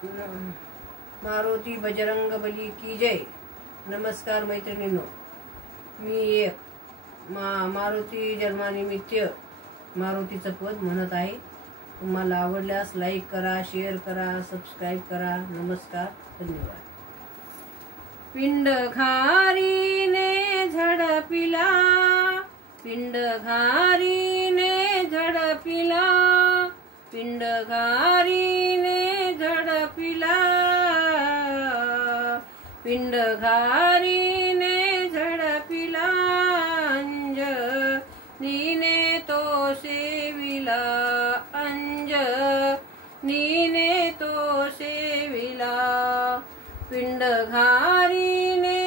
मारुती बजरंग बली की जय। नमस्कार मैत्रिणींनो, मी एक मारुती जन्मानिमित्त मारुतीचं पद म्हणत आहे। तुम्हाला आवडल्यास लाईक करा, शेअर करा, सबस्क्राईब करा। नमस्कार, धन्यवाद। पिंड घारीने झडपिला, पिंड घारीने झडपिला, पिंड घारीने झडपिला, पिंड घारीने झडपिला, अंजनीने तो सेविला, अंजनीने तो सेविला। पिंड घारीने,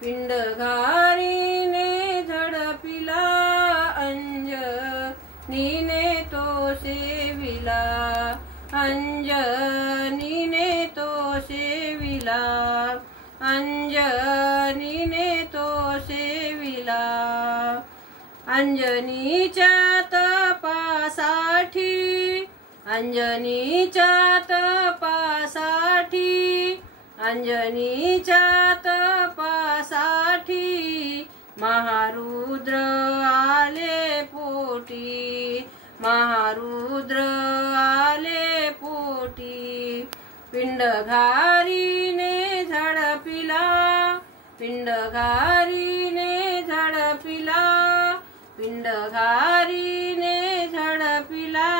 पिंड घारीने झडपिला, अंजनीने तो सेविला, अंजनीने तो सेविला, अंजनीने तो सेविला। अंजनीच्या तपासाठी, अंजनीच्या तपासाठी, अंजनीच्या तपासाठी महारुद्र आले पोटी, महारुद्र आले पोटी। पिंड घारीने झडपिला, पिंड घारीने झडपिला, पिंड घारीने झडपिला,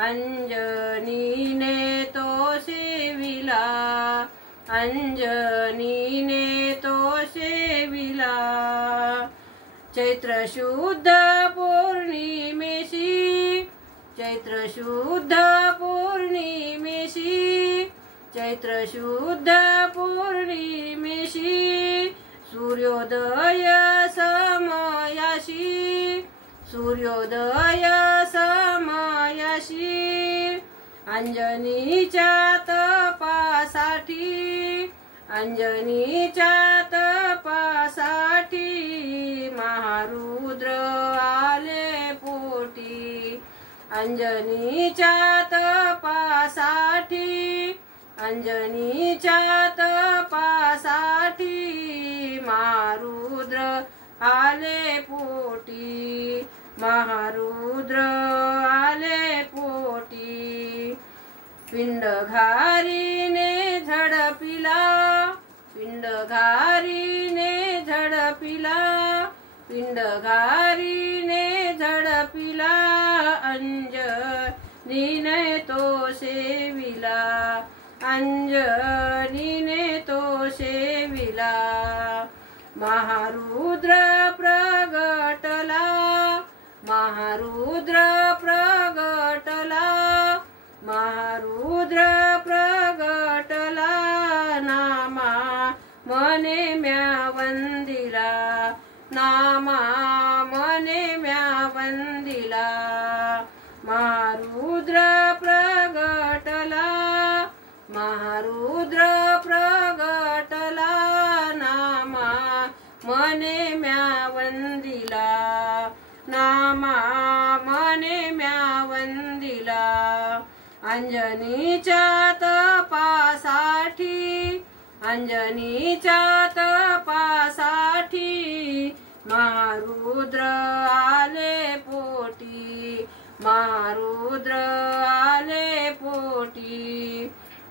अंजनीने तो सेविला, अंजनीने तो सेविला। चैत्र शुद्ध पौर्णिमेशी, चैत्र शुद्ध पौर्णिमेशी, चैत्र शुद्ध पौर्णिमेशी, सूर्योदय समयाशी, सूर्योदय समयाशी, अंजनीच्या तपासाठी, अंजनीच्या तपासाठी महारुद्र आले पोटी, अंजनीच्या तपासाठी, अंजनीच्या तपासाठी महारुद्र आले पोटी, महारुद्र आले पोटी। पिंड घारीने झडपिला, पिंड घारीने झडपिला, पिंड घारीने झडपिला, अंजनीने तो सेविला, अंजनीने तो सेविला। महारुद्र प्रगटला, महारुद्र प्रगटला, महारुद्र प्रगटला, नामा मने म्या वंदिला, नामा मने म्या वंदिला। महारुद्र प्रगटला, महारुद्र प्रगटला, नामा मने म्या वंदिला, नामा मने म्या वंदिला। अंजनीच्या तपासाठी, अंजनीच्या तपासाठी महारुद्र आले पोटी, महारुद्र आले पोटी।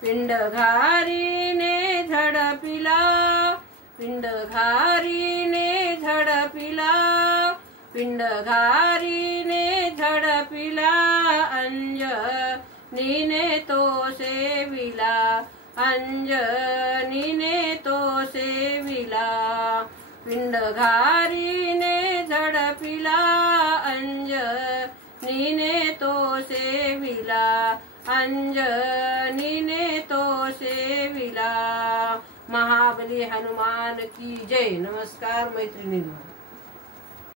पिंड घारीने झडपिला, पिंड घारीने झडपिला, पिंड घारीने झडपिला, अंजनीने तो सेविला, अंजनीने तो सेविला। पिंड घारीने झडपिला, अंजनीने तो सेविला, अंजनीने तो सेविला। महाबली हनुमान की जय। नमस्कार मैत्रिणींनो।